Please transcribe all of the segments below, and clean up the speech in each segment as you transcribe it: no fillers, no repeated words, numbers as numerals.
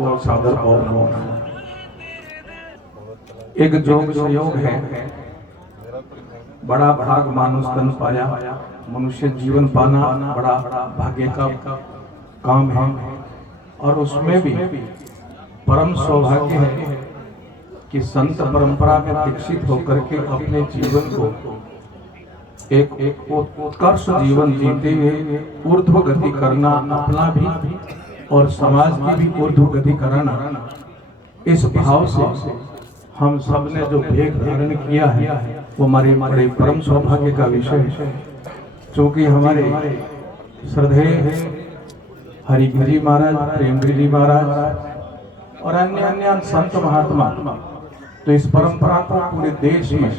को सादर और नमो। एक जोग योग है, बड़ा भाग मानुष तन पाया। मनुष्य जीवन पाना बड़ा भाग्य का काम है, और उसमें भी परम सौभाग्य है कि संत परंपरा में दीक्षित होकर के अपने जीवन को एक उत्कर्ष जीवन जीते हुए ऊर्ध्व गति करना, अपना भी और समाज की भी ऊर्ध्व गति कराना, इस भाव से हम सब ने जो भेद धारण किया है वो हमारे बड़े परम सौभाग्य का विषय है। क्योंकि हमारे श्रद्धेय हरिगिरी महाराज, प्रेमगिरी जी महाराज और अन्य अन्य संत महात्मा तो इस परंपरा को पूरे देश में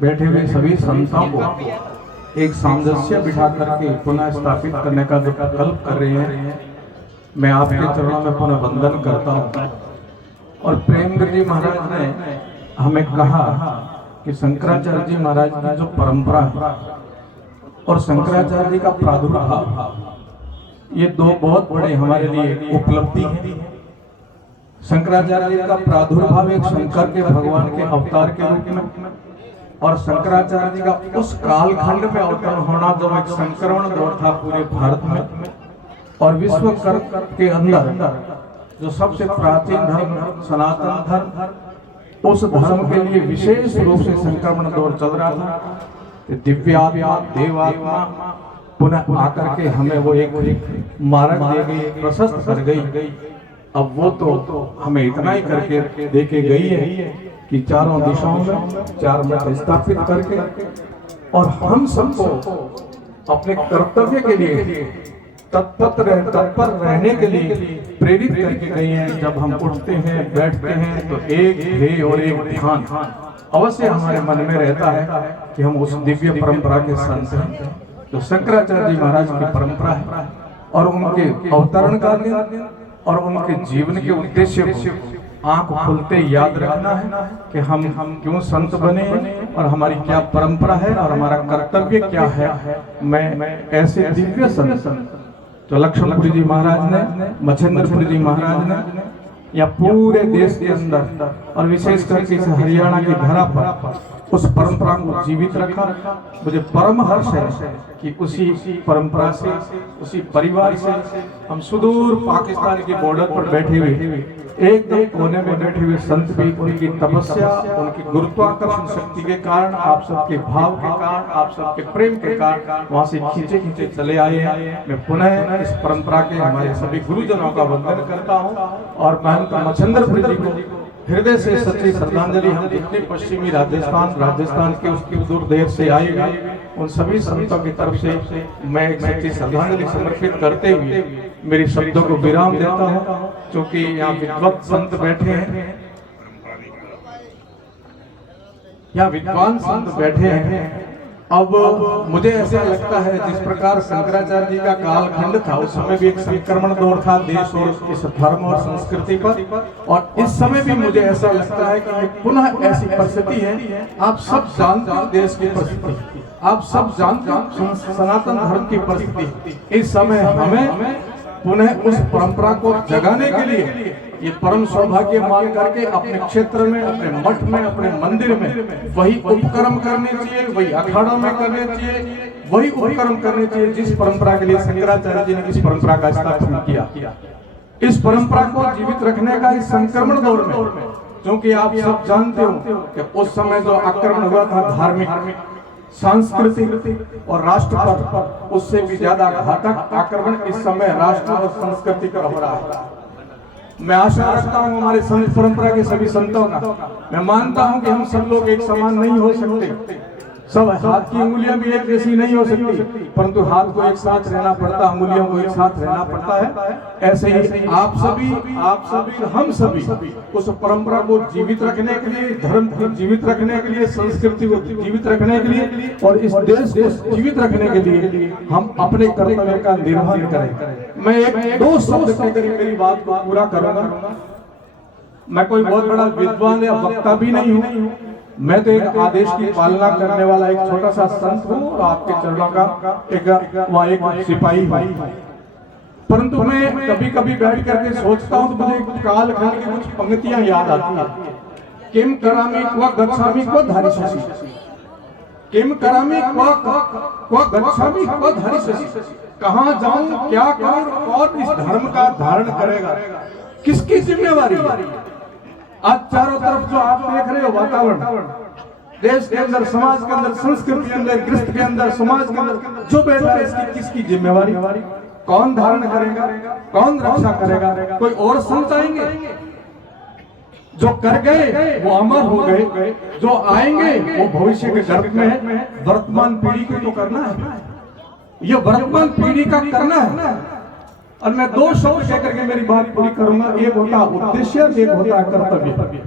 बैठे हुए सभी संतों को एक सामंजस्य बिठा करके पुनः स्थापित करने का जो कल्प कर रहे हैं, मैं आपके चरणों में पुनः वंदन करता हूँ। और प्रेमगिरी जी महाराज ने हमें कहा कि शंकराचार्य जी महाराज की जो परंपरा है और शंकराचार्य जी का प्रादुर्भाव, ये दो बहुत बड़े हमारे लिए उपलब्धि है। शंकराचार्य जी का प्रादुर्भाव एक शंकर के भगवान के अवतार के रूप में, और शंकराचार्य जी का उस कालखंड में अवतरण होना जो एक संक्रमण दौर था पूरे भारत में, और विश्व के अंदर जो सबसे प्राचीन धर्म सनातन धर्म, उस धर्म के लिए विशेष रूप से संक्रमण दौर चल रहा था। दिव्यात्मा देवात्मा पुनः आकर के हमें वो एक मार्ग दे गई, प्रशस्त कर गई। अब वो तो हमें इतना ही करके देके गई है कि चारों दिशाओं में चार मठ स्थापित करके और हम सबको अपने कर्तव्य के लिए तत्पर रहने के लिए प्रेरित करके गई हैं। जब हम उठते हैं बैठते हैं तो एक ध्येय और एक ध्यान अवश्य हमारे मन में रहता है कि हम उस दिव्य परंपरा के संत हैं जो शंकराचार्य जी महाराज की परंपरा है, और उनके अवतरण का दिन और उनके जीवन के उद्देश्य को आंख खुलते याद रखना है कि हम क्यों संत बने और हमारी क्या परंपरा है और हमारा कर्तव्य क्या है। मैं ऐसे दिव्य संत तो लक्ष्मणपुरी जी महाराज ने, मच्छेंद्रपुरी जी महाराज ने, या पूरे देश के अंदर और विशेष करके इस हरियाणा की धरा पर उस परंपरा को जीवित रखा। मुझे परम हर्ष है कि उसी परंपरा से, उसी परिवार से हम सुदूर पाकिस्तान के बॉर्डर पर बैठे हुए एकदम कोने में बैठे हुए संत भी उनकी तपस्या, उनकी गुरुत्वाकर्षण शक्ति के कारण, आप सबके भाव के कारण, आप सबके प्रेम के कारण वहां से खींचे खींचे चले आए हैं। मैं पुनः इस परंपरा के हमारे सभी गुरुजनों का वंदन करता हूँ और महंत मच्छेंद्रपुरी जी को हृदय से सच्ची श्रद्धांजलि। हम जितने पश्चिमी राजस्थान के उसकी दूर देर से आए हुए उन सभी संतों की तरफ से मैं एक सच्ची श्रद्धांजलि समर्पित करते हुए मेरे शब्दों को विराम देता हूँ, क्योंकि यहाँ विद्वत संत बैठे हैं, यहाँ विद्वान संत बैठे हैं। अब मुझे ऐसा लगता है जिस प्रकार शंकराचार्य जी का कालखंड था, उस समय भी एक संक्रमण दौर था देश और इस धर्म और संस्कृति पर, और इस समय भी मुझे ऐसा लगता है कि पुनः ऐसी परिस्थिति है। आप सब जानते हो देश की परिस्थिति, आप सब जानते हो सनातन धर्म की परिस्थिति। इस समय हमें पुनः उस परंपरा को जगाने के लिए ये परम सौभाग्य मान करके अपने क्षेत्र में, अपने मठ में, अपने मंदिर में वही उपक्रम करने चाहिए, वही अखाड़ों में करने चाहिए, वही उपक्रम करने चाहिए जिस परंपरा के लिए शंकराचार्य जी ने इस परंपरा का स्थापना किया। इस परंपरा को जीवित रखने का इस संक्रमण दौर में, क्योंकि आप सब जानते हो कि उस समय जो आक्रमण हुआ था धार्मिक, सांस्कृतिक और राष्ट्र पर, उससे भी ज्यादा घातक आक्रमण इस समय राष्ट्र और संस्कृति का हो रहा है। मैं आशा रखता हूँ हमारे संत परंपरा के सभी संतों का, मैं मानता हूँ कि हम सब लोग एक समान नहीं हो सकते, सब हाथ की उंगलियां भी एक जैसी नहीं हो सकती, परंतु हाथ को एक साथ रहना पड़ता है, उंगलियों को एक साथ रहना पड़ता है। ऐसे ही आप सभी, हम सभी उस परंपरा को जीवित रखने के लिए, धर्म को जीवित रखने के लिए, संस्कृति को जीवित रखने के लिए और इस देश को जीवित रखने के लिए हम अपने कर्तव्य का निर्वहन करें। मैं एक दो शब्द कहकर मेरी बात को पूरा करूंगा। मैं कोई बहुत बड़ा विद्वान या वक्ता भी नहीं हूँ, मैं तो एक आदेश की पालना करने वाला एक छोटा सा संत हूँ और आपके चरणों का एक सिपाही हूँ। परंतु मैं कभी कभी बैठ करके सोचता हूँ तो मुझे कालखंड की कुछ पंक्तियां याद आती हैं। किम करामी क्व गच्छामि क्व धारिष्यामि, किम करामी क्व गच्छामि क्व धारिष्यामि, कहाँ जाऊं, क्या करूं, और इस धर्म का धारण करेगा, किसकी जिम्मेवारी है? आज चारों तरफ जो आप देख रहे हो वातावरण, देश के अंदर, समाज के अंदर, संस्कृति के अंदर, गृहस्थ के अंदर, समाज के अंदर जो बैठा है, इसकी किसकी जिम्मेवारी? कौन धारण करेगा, कौन रक्षा करेगा? कोई और संत आएंगे? जो कर गए वो अमर हो गए, जो आएंगे वो भविष्य के गर्भ में है। वर्तमान पीढ़ी को तो करना है, ये वर्तमान पीढ़ी का करना है। और मैं दो शब्द कह करके मेरी बात पूरी करूंगा। एक होता उद्देश्य, एक होता कर्तव्य।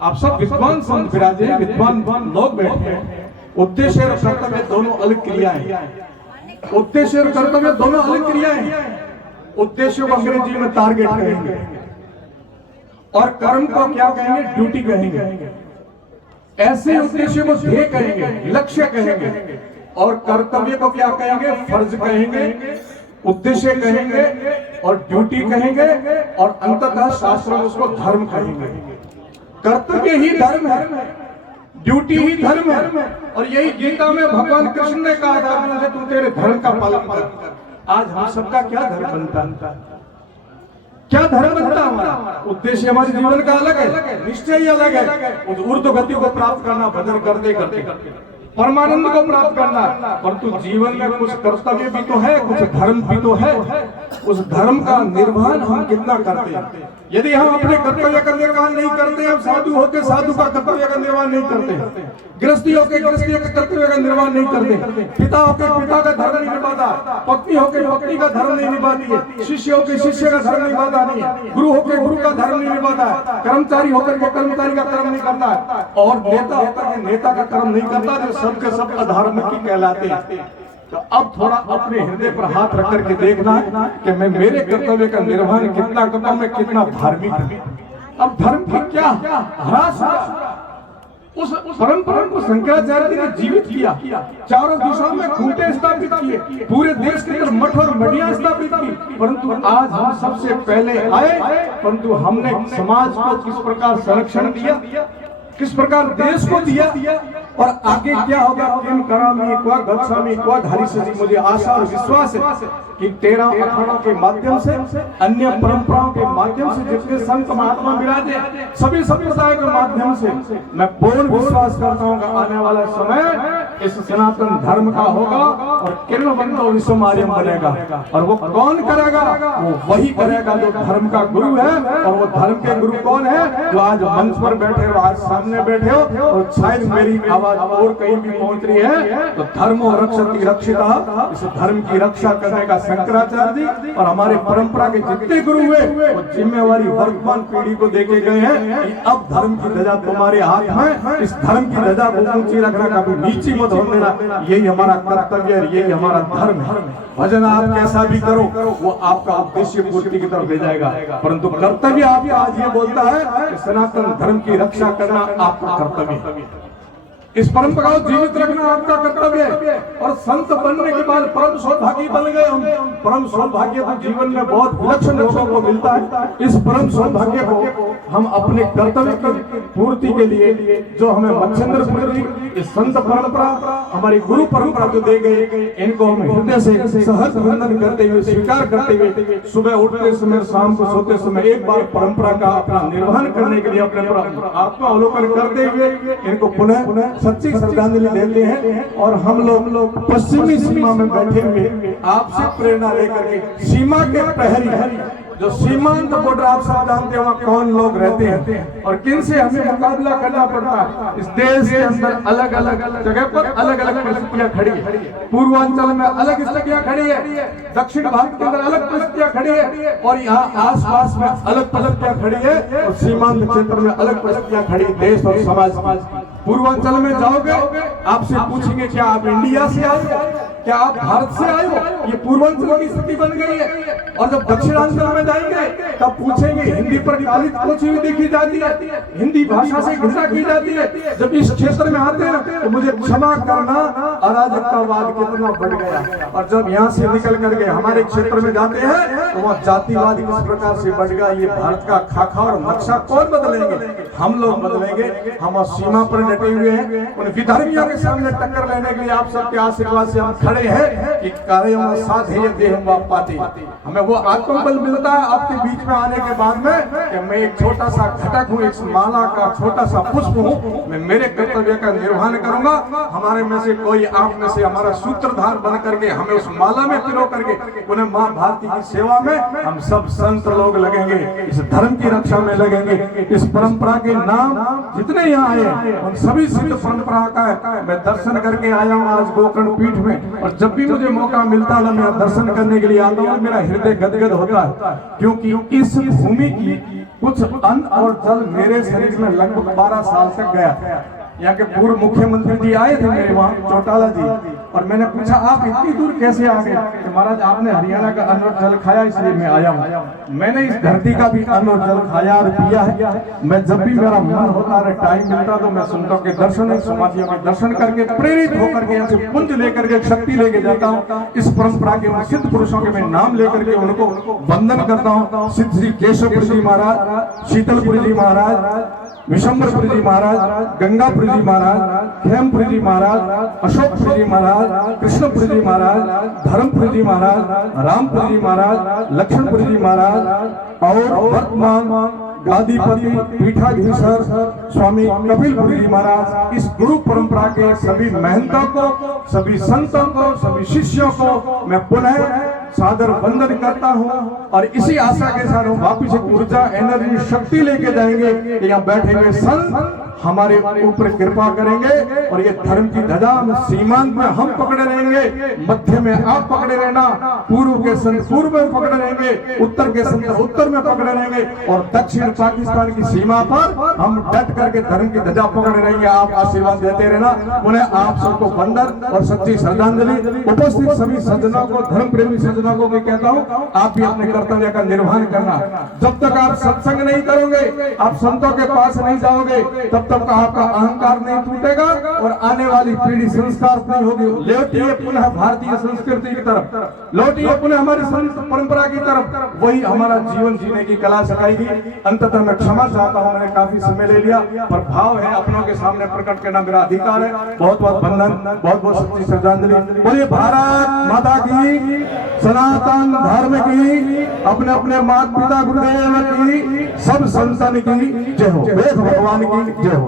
आप सब विद्वान संत विराजे, विद्वान लोग बैठे हैं। उद्देश्य और कर्तव्य दोनों अलग क्रियाएं हैं। उद्देश्य और कर्तव्य दोनों अलग क्रियाएं हैं। उद्देश्य को अंग्रेजी में टारगेट कहेंगे और कर्म को क्या कहेंगे? ड्यूटी कहेंगे। ऐसे उद्देश्य को ध्येय कहेंगे, लक्ष्य कहेंगे, और कर्तव्य को क्या कहेंगे? फर्ज कहेंगे, उद्देश्य कहेंगे और ड्यूटी कहेंगे, और अंततः शास्त्रों में उसको धर्म कहेंगे। कर्तव्य ही धर्म है, ड्यूटी ही धर्म है। और यही गीता में भगवान कृष्ण ने कहा था, तू तेरे धर्म का पालन कर। आज हम सबका क्या धर्म बनता है? क्या धर्म बनता है हमारा? उद्देश्य हमारे जीवन का अलग है, निश्चय ही अलग है। उस ऊर्ध्व गति को प्राप्त करना, भजन करते करते परमानंद को प्राप्त करना, परंतु जीवन में कुछ कर्तव्य भी तो है, कुछ धर्म भी तो है। उस धर्म का निर्वहन हम कितना करते हैं? यदि हम अपने कर्तव्य का निर्वहन नहीं करते, हम साधु होकर साधु का कर्तव्य का निर्वहन नहीं करते, गृहस्थी होकर गृहस्थी का कर्तव्य का निर्वहन नहीं करते, पिता होकर पिता का धर्म नहीं निभाता, पत्नी होकर पत्नी का धर्म नहीं निभाती है, शिष्य होकर शिष्य का धर्म निभाता नहीं है, गुरु होकर गुरु का धर्म नहीं निभाता है, कर्मचारी होकर के कर्मचारी का कर्म नहीं करता है, और नेता होकर के नेता का कर्म नहीं करता, जो सबके सब अधार्मिक ही कहलाते हैं। तो अब थोड़ा अपने हृदय पर हाथ रख करके देखना कि मैं मेरे कर्तव्य का निर्वहन कितना करता हूं, मैं कितना धार्मिक हूं। अब धर्म की क्या ह्रास हुआ? उस परंपरा को शंकराचार्य जी ने जीवित किया, चारों दिशाओं में खूंटे स्थापित किए, पूरे देश के अंदर मठ और मडियां स्थापित की। परंतु आज हम सबसे पहले आए, परंतु हमने समाज को किस प्रकार संरक्षण दिया, किस प्रकार देश को दिया, और आगे क्या होगा? किम करामि क्व गच्छामि क्व धारिष्यामि। मुझे आशा और विश्वास है कि 13 अखाड़ों के माध्यम से, अन्य परंपराओं के माध्यम से, जितने संत महात्मा विराजे, सभी संप्रदाय के माध्यम से मैं पूर्ण विश्वास करता हूँ कि आने वाला समय इस सनातन धर्म का होगा और किरणवंतो विश्वमार्यम बनेगा। और वो कौन करेगा? वो वही करेगा जो धर्म का गुरु है। और वो धर्म के गुरु कौन है? जो आज मंच पर बैठे हो, आज सामने बैठे हो, और शायद मेरी आवाज और कहीं भी पहुंच रही है, तो धर्मो रक्षति रक्षिता, इस धर्म की रक्षा करने का शंकराचार्य जी और हमारे परंपरा के जितने गुरु हुए, वो जिम्मेवारी वर्तमान पीढ़ी को देके गए हैं कि अब धर्म की ध्वजा तुम्हारे हाथ में, इस धर्म की ध्वजा को ऊंची रखना, कभी नीची मत होने देना। यही हमारा कर्तव्य है, यही हमारा धर्म है। भजन आप कैसा भी करो, वो आपका उद्देश्य पूर्ति की तरफ ले जाएगा, परंतु कर्तव्य आपका आज ये बोलता है कि सनातन धर्म की रक्षा करना आपका कर्तव्य है। इस परंपरा को जीवित रखना आपका कर्तव्य है। और संत बनने के बाद परम सौभाग्य बन गए हम। परम सौभाग्य तो जीवन में बहुत विलक्षण लोगों को मिलता है। इस परम सौभाग्य को हम अपने कर्तव्य की पूर्ति के लिए, जो हमें मच्छिंद्रपुरी इस संत परंपरा, हमारी गुरु परंपरा जो दे गए, इनको हम हृदय से सहर्ष वंदन करते हुए, स्वीकार करते हुए, सुबह उठते समय, शाम को सोते समय एक बार परंपरा का अपना निर्वहन करने के लिए अपने आत्मा अवलोकन करते हुए इनको पुनः सच्ची श्रद्धांजलि देते हैं। और हम लोग पश्चिमी सीमा में बैठे हुए आपसे प्रेरणा लेकर के, सीमा के प्रहरी, जो सीमांत बॉर्डर आप सब जानते हैं वहाँ कौन लोग रहते हैं और किन से हमें मुकाबला करना पड़ता है। इस देश के अंदर अलग अलग जगह पर अलग अलग परिस्थितियां खड़ी है। पूर्वांचल में अलग स्थितियां खड़ी है, दक्षिण भारत के अंदर अलग परिस्थितियां खड़ी है, और यहाँ आसपास में अलग परिस्थितियां खड़ी है, और सीमांत क्षेत्र में अलग परिस्थितियां खड़ी है। देश और समाज, पूर्वांचल में जाओगे आपसे पूछेंगे क्या आप इंडिया से आए, क्या आप भारत से आए हो? ये पूर्वांचल की स्थिति बन गई है। और जब दक्षिणांचल में जाएंगे तब पूछेंगे हिंदी पर काली पोछी हुई देखी जाती है, हिंदी भाषा से घृणा की जाती है। जब इस क्षेत्र में आते हैं तो मुझे क्षमा करना, अराजकतावाद कितना बढ़ गया। और जब यहाँ से निकल करके हमारे क्षेत्र में जाते हैं तो वहाँ जातिवाद किस प्रकार से बढ़ गया। ये भारत का खाका और नक्शा कौन बदलेंगे? हम लोग बदलेंगे। हम सीमा पर डटे हुए हैं। उन विधर्मियों के सामने टक्कर लेने के लिए आप सबके आशीर्वाद से हम खड़े हैं कि कार्यों साथ ही देहम व पाती। हमें वो आत्मबल मिलता है आपके बीच में आने के बाद में कि मैं एक छोटा सा घटक हूँ, एक माला का छोटा सा पुष्प हूँ। मैं मेरे कर्तव्य का निर्वहन करूंगा। हमारे में से कोई आप में से हमारा सूत्रधार बन करके हमें उस माला में पिरो करके उन्हें माँ भारती की सेवा में हम सब संत लोग लगेंगे, इस धर्म की रक्षा में लगेंगे। इस परंपरा के नाम जितने यहाँ आए उन सभी सिद्ध परंपरा का मैं दर्शन करके आया हूँ आज गोकर्ण पीठ में। और जब भी मुझे मौका मिलता है मैं दर्शन करने के लिए आता हूँ, मेरा हृदय गदगद होता है, क्योंकि इस भूमि की कुछ अन्न और जल मेरे शरीर में लगभग 12 साल तक गया। यहाँ के पूर्व मुख्यमंत्री जी आए थे मेरे वहाँ, चौटाला जी, और मैंने पूछा आप इतनी दूर कैसे आ गए? तो महाराज आपने हरियाणा का अन्न और जल खाया इसलिए मैं आया हूँ। मैंने इस धरती का भी अन्न और जल खाया और पिया है। मैं जब भी मेरा मन होता है, टाइम मिलता तो मैं संतों के दर्शन, समाधियों के दर्शन करके प्रेरित होकर के यहाँ से पुंज लेकर के शक्ति लेके जाता हूँ। इस परंपरा के उन सिद्ध पुरुषों के मैं नाम लेकर के उनको वंदन करता हूँ। सिद्ध श्री केशवपुरी जी महाराज, शीतलपुरी जी महाराज, विशंबरपुरी जी महाराज, गंगापुरी जी महाराज, खेमपुरी जी महाराज, अशोकपुरी जी महाराज, कृष्णपुरी जी महाराज, धर्मपुरी जी महाराज, रामपुरी जी महाराज, लक्ष्मणपुरी जी महाराज और वर्तमान गादीपति पीठाधीश्वर स्वामी कपिलपुरी जी महाराज। इस गुरु परंपरा के सभी महंतों को, सभी संतों को, सभी शिष्यों को मैं पुनः सादर वंदन करता हूँ। और इसी आशा के साथ हम वापिस एक ऊर्जा, एनर्जी, शक्ति लेके जाएंगे। यहाँ बैठे हुए संत हमारे ऊपर कृपा करेंगे और ये धर्म की ध्वजा सीमांत में हम पकड़े रहेंगे, मध्य में आप पकड़े रहना, पूर्व के संत पूर्व में पकड़े रहेंगे, उत्तर के संत उत्तर में पकड़े रहेंगे और दक्षिण पाकिस्तान की सीमा पर हम डट करके धर्म की ध्वजा पकड़े रहेंगे। आप आशीर्वाद देते रहना। उन्हें आप सबको वंदन और सच्ची श्रद्धांजलि। उपस्थित सभी सज्जनों को, धर्म प्रेमी सज्जनों को भी कहता हूँ आप भी अपने कर्तव्य का निर्वहन करना। जब तक आप सत्संग नहीं करोगे, आप संतों के पास नहीं जाओगे, तब तक आपका अहंकार नहीं टूटेगा और आने वाली पीढ़ी संस्कार नहीं होगी। लौटिए पुनः भारतीय संस्कृति की तरफ, लौटिए पुनः हमारी संत परंपरा की तरफ। वही हमारा जीवन जीने की कला सिखाएगी। अंततः मैं क्षमा चाहता हूँ, मैंने काफी समय ले लिया, पर भाव है अपनों के सामने प्रकट करना मेरा अधिकार है। बहुत बहुत वंदन, बहुत बहुत सच्ची श्रद्धांजलि। बोलिए भारत माता की, सनातन धर्म की, अपने अपने माता पिता गुरुदेव की, सब संतन की जय हो, वेद भगवान की जय हो।